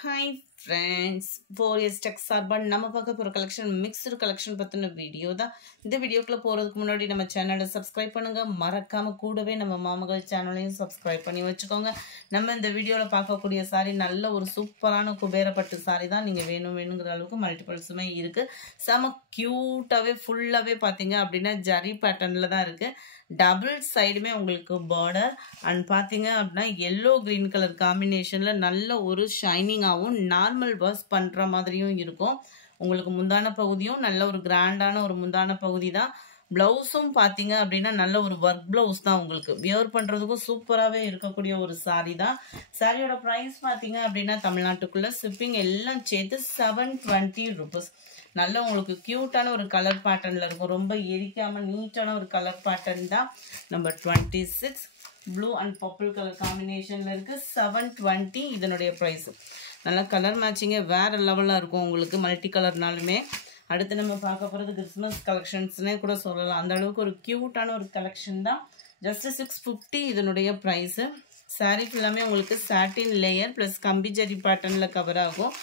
Hi friends, 4S Tech சார்பா நம்ம பார்க்க போற கலெக்ஷன் மிக்ஸ்டு கலெக்ஷன் பத்தின வீடியோ தான். இந்த வீடியோக்குள்ள போறதுக்கு முன்னாடி நம்ம சேனலை சப்ஸ்கிரைப் பண்ணுங்க. மறக்காம கூடவே நம்ம மாமகள் சேனலையும் சப்ஸ்கிரைப் பண்ணி வச்சுக்கோங்க. நம்ம இந்த வீடியோல பார்க்கக்கூடிய சாரி நல்ல ஒரு சூப்பரான குபேரப்பட்டு சாரி தான். நீங்க வேணுங்கிற அளவுக்கு மல்டிபிள்ஸுமே இருக்கு. செம கியூட்டாவே ஃபுல்லாவே பாத்தீங்க அப்படின்னா ஜரி பேட்டர்ன்ல தான் இருக்கு. டபுள் சைடுமே உங்களுக்கு பார்டர் அண்ட் பாத்தீங்க அப்படின்னா எல்லோ கிரீன் கலர் காம்பினேஷன்ல நல்ல ஒரு ஷைனிங்காகவும் நார்மல் வாஷ் பண்ற மாதிரியும் இருக்கும். உங்களுக்கு முந்தான பகுதியும் நல்ல ஒரு கிராண்டான ஒரு முந்தான பகுதி தான். பிளவுஸும் பாத்தீங்க அப்படின்னா நல்ல ஒரு ஒர்க் பிளவுஸ் தான். உங்களுக்கு வியர் பண்றதுக்கும் சூப்பராகவே இருக்கக்கூடிய ஒரு சாரி தான். சாரியோட பிரைஸ் பாத்தீங்க அப்படின்னா தமிழ்நாட்டுக்குள்ள ஷிப்பிங் எல்லாம் சேர்த்து 720 rupees. நல்ல உங்களுக்கு கியூட்டான ஒரு கலர் பேட்டர்ன்ல இருக்கும். ரொம்ப எரிக்காம நீட்டான ஒரு கலர் பேட்டர்ன் தான். Number 26 blue and purple colour காம்பினேஷன்ல இருக்கு. 720 இதனுடைய பிரைஸ். நல்லா கலர் மேட்சிங்கே வேற லெவல்ல இருக்கும் உங்களுக்கு மல்டி கலர்னாலுமே. அடுத்து நம்ம பார்க்க போறது கிறிஸ்மஸ் கலெக்ஷன்ஸ்னே கூட சொல்லலாம். அந்த அளவுக்கு ஒரு கியூட்டான ஒரு கலெக்ஷன் தான். ஜஸ்ட் 650 இதனுடைய பிரைஸ். சாரி ஃபுல்லாமே உங்களுக்கு சாட்டின் லேயர் பிளஸ் கம்பி ஜரி பேட்டர்ன்ல கவர் ஆகும்.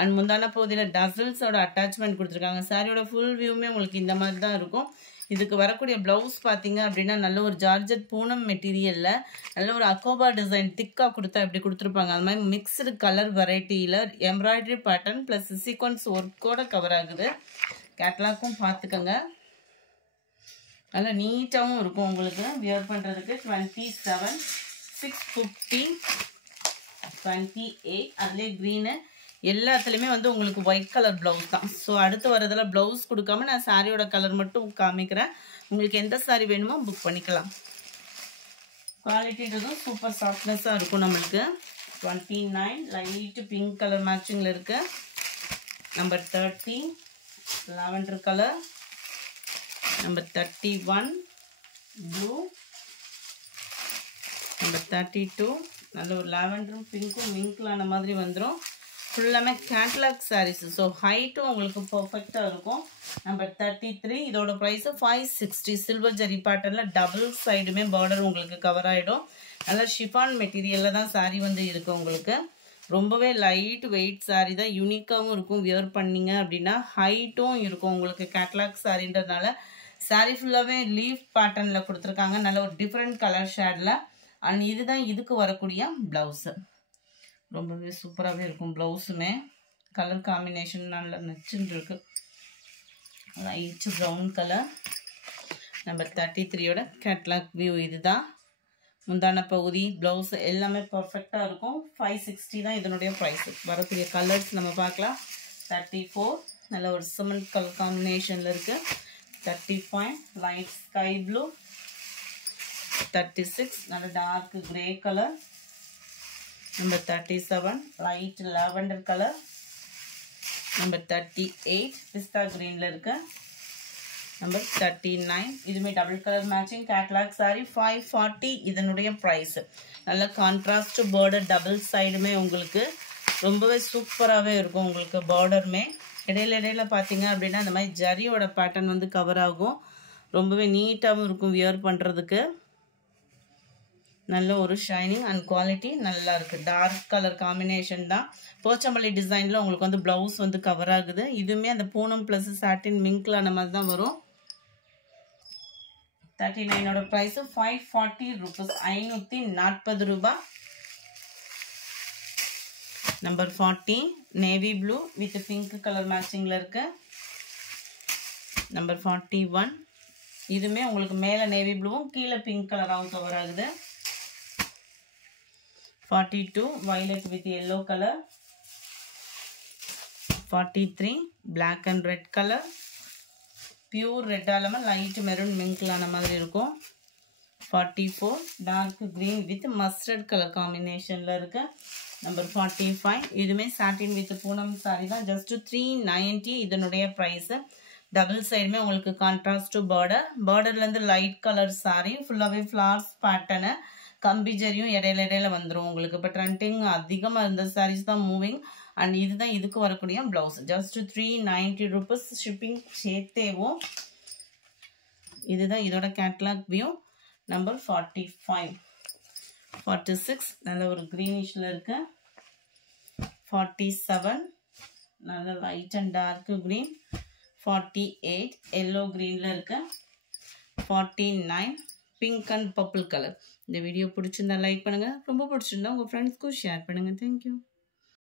அண்ட் முந்தான பகுதியில் டசல்ஸோட அட்டாச்மெண்ட் கொடுத்துருக்காங்க. சாரியோட ஃபுல் வியூமே உங்களுக்கு இந்த மாதிரி தான் இருக்கும். இதுக்கு வரக்கூடிய பிளவுஸ் பார்த்தீங்க அப்படின்னா நல்ல ஒரு ஜார்ஜெட் பூனம் மெட்டீரியல்ல நல்ல ஒரு அக்கோபா டிசைன் திக்காக கொடுத்தா இப்படி கொடுத்துருப்பாங்க. அது மாதிரி மிக்சடு கலர் வெரைட்டியில் எம்ப்ராய்டரி பேட்டர்ன் பிளஸ் சீக்வன்ஸ் ஒர்க்கோட கவர் ஆகுது. கேட்லாக்கும் பார்த்துக்கோங்க. நல்லா நீட்டாகவும் இருக்கும் உங்களுக்கு வியர் பண்ணுறதுக்கு. 27 650 28 அதுலேயே க்ரீனு எல்லாத்துலேயுமே வந்து உங்களுக்கு ஒயிட் கலர் ப்ளவுஸ் தான். ஸோ அடுத்து வரதில் ப்ளவுஸ் கொடுக்காம நான் சாரியோட கலர் மட்டும் காமிக்கிறேன். உங்களுக்கு எந்த சாரி வேணுமோ புக் பண்ணிக்கலாம். குவாலிட்டின்றதும் சூப்பர் சாஃப்ட்னஸாக இருக்கும் நம்மளுக்கு. 29 லைட் பிங்க் கலர் மேட்சிங்கில் இருக்கு. Number 30 lavender colour. Number 31 blue. Number 32 நல்ல ஒரு லாவெண்டரும் பிங்க்கும் மிங்க்லான மாதிரி வந்துடும். ஃபுல்லாமே கேட்லாக் சாரீஸ். ஸோ ஹைட்டும் உங்களுக்கு பர்ஃபெக்டாக இருக்கும். நம்பர் 33 இதோட ப்ரைஸ் 560. சில்வர் ஜரி பேட்டர்னில் டபுள் சைடுமே பார்டர் உங்களுக்கு கவர் ஆகிடும். நல்லா ஷிஃபான் மெட்டீரியலில் தான் சாரீ வந்து இருக்குது உங்களுக்கு. ரொம்பவே லைட் வெயிட் சாரீ தான். யூனிக்காகவும் இருக்கும். வியர் பண்ணிங்க அப்படின்னா ஹைட்டும் இருக்கும் உங்களுக்கு. கேட்லாக் சாரின்றதுனால சாரீ ஃபுல்லாகவே லீஃப் பேட்டர்னில் கொடுத்துருக்காங்க. நல்ல ஒரு டிஃப்ரெண்ட் கலர் ஷேடில். அண்ட் இதுதான் இதுக்கு வரக்கூடிய ப்ளவுஸு. ரொம்பவே சூப்பராகவே இருக்கும். ப்ளவுஸுமே கலர் காம்பினேஷன் நல்லா நச்சுன்னு இருக்கு. Light brown colour. நம்பர் 33யோட கேட்லாக் வியூ இதுதான். முந்தான பகுதி ப்ளவுஸ் எல்லாமே பர்ஃபெக்டாக இருக்கும். 560 தான் இதனுடைய ப்ரைஸ். வரக்கூடிய கலர்ஸ் நம்ம பார்க்கலாம். 34 நல்ல ஒரு சிமெண்ட் கலர் காம்பினேஷனில் இருக்கு. 35 லைட் ஸ்கை ப்ளூ. 36 நல்ல dark grey colour. Number 37 light lavender colour. Number 38 பிஸ்தா கிரீன்ல இருக்கு. நம்பர் 39 இதுமே double colour matching catalogue sari. 540 இதனுடைய பிரைஸ். நல்ல கான்ட்ராஸ்ட் பார்டர் டபுள் சைடுமே உங்களுக்கு ரொம்பவே சூப்பராகவே இருக்கும். உங்களுக்கு பார்டருமே இடையில பார்த்தீங்க அப்படின்னா இந்த மாதிரி ஜரியோட பேட்டர்ன் வந்து கவர் ஆகும். ரொம்பவே நீட்டாகவும் இருக்கும் வியர் பண்ணுறதுக்கு. நல்ல ஒரு ஷைனிங் அண்ட் குவாலிட்டி நல்லா இருக்கு. டார்க் கலர் காம்பினேஷன் தான். போச்சம்பள்ளி டிசைன்ல உங்களுக்கு வந்து பிளவுஸ் வந்து கவர் ஆகுது. இதுவுமே அந்த பூனம் பிளஸ் சாட்டின் மிங்க்லான மாதிரி தான் வரும். 39ஓட பிரைஸ் 540 rupees. 540 ரூபாய். Number 40 navy blue with pink colour மேட்சிங்ல இருக்கு. நம்பர் 41 இதுவுமே உங்களுக்கு மேல நேவி ப்ளூவும் கீழே பிங்க் கலராகவும் கவர் ஆகுது. 42 violet with yellow color. 43 black and red color. Pure red ஆலமா light maroon மிங்க்லான மாதிரி இருக்கும். 44 dark green with mustard color combinationல இருக்கு. நம்பர் 45 இதுமே satin with பூனம் சாரி தான். ஜஸ்ட் 390 இதனுடைய பிரைஸ். டபுள் சைடுமே உங்களுக்கு கான்ட்ராஸ்ட் பார்டர். பார்டர்லேருந்து லைட் கலர் சாரி ஃபுல்லாகவே ஃப்ளார்ஸ் பேட்டர்னு கம்பி ஜரியும் இடையில வந்துடும் உங்களுக்கு. இப்போ ட்ரெண்டிங் அதிகமாக இருந்த சாரீஸ் தான் மூவிங். அண்ட் இதுதான் இதுக்கு வரக்கூடிய பிளவுஸ். Just 390 rupees. ஷிப்பிங் சேர்த்தேவும். இதுதான் இதோட கேட்லாக் வியூ. நம்பர் 45 46 நல்ல ஒரு க்ரீனிஷில் இருக்கு. 47 நல்ல light and dark green, 48 yellow கிரீன்ல இருக்கு, 49 பிங்க் அண்ட் பர்பிள் கலர். இந்த வீடியோ பிடிச்சிருந்தா லைக் பண்ணுங்க, ரொம்ப பிடிச்சிருந்தா உங்க ஃப்ரெண்ட்ஸ்க்கும் ஷேர் பண்ணுங்க. தேங்க்யூ.